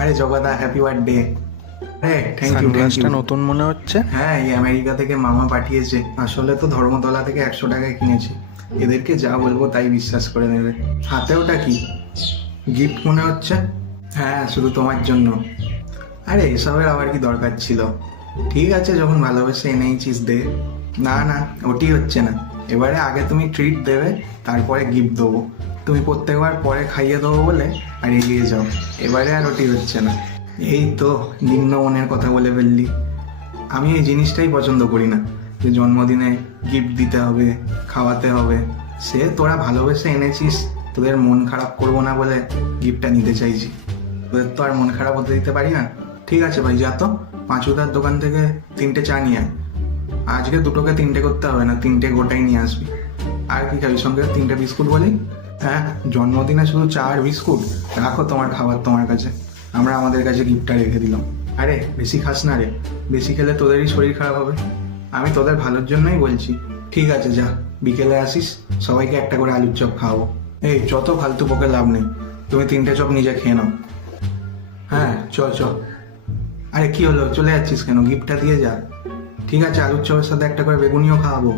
আরে জগদা, happy birthday. আরে thank you. সানগ্লাসটা নতুন মনে হচ্ছে। হ্যাঁ, এই আমেরিকা থেকে মামা পাঠিয়েছে। আসলে তো ধর্মতলা থেকে 100 টাকায় কিনেছি। এদেরকে যা বলবো তাই বিশ্বাস করে নেবে। হাতে ওটা কি? গিফট মনে হচ্ছে। হ্যাঁ, শুধু তোমার জন্য। আরে এসবের আবার কি দরকার ছিল? ঠিক আছে, যখন ভালোবেসে এনেইছিস দে। না না, ওটি হচ্ছে না। এবারে আগে তুমি ট্রিট দেবে, তারপরে গিফট দেবো। তুমি প্রত্যেকবার পরে খাইয়ে দেবো বলে আর এগিয়ে যাও। এবারে আর ওটি হচ্ছে না। এই তো নিম্ন মনের কথা বলে ফেললি। আমি এই জিনিসটাই পছন্দ করি না, যে জন্মদিনে গিফট দিতে হবে, খাওয়াতে হবে। সে তোরা ভালোবেসে এনেছিস, তোদের মন খারাপ করবো না বলে গিফটটা নিতে চাইছি। তোদের তো আর মন খারাপ হতে দিতে পারি না। ঠিক আছে ভাই, যা তো পাঁচুদার দোকান থেকে 3টে চা নিয়ে আয়। আজকে দুটোকে 3টে করতে হবে না, 3টে গোটাই নিয়ে আসবি। আর কি খাবি সঙ্গে? 3টে বিস্কুট বলি। হ্যাঁ, জন্মদিনে শুধু চা আর বিস্কুট? রাখো তোমার খাবার তোমার কাছে, আমরা আমাদের কাছে গিফটটা রেখে দিলাম। আরে বেশি খাস না রে, বেশি খেলে তোদেরই শরীর খারাপ হবে। আমি তোদের ভালোর জন্যই বলছি। ঠিক আছে যা, বিকেলে আসিস, সবাইকে একটা করে আলুর চপ খাওয়াবো। এই যত ফালতু বকে লাভ নেই, তুমি 3টে চপ নিজে খেয়ে নাও। হ্যাঁ চ চ। আরে কি হলো, চলে যাচ্ছিস কেন? গিফটটা দিয়ে যা। ঠিক আছে, আলুর চপের সাথে একটা করে বেগুনিও খাওয়াবো।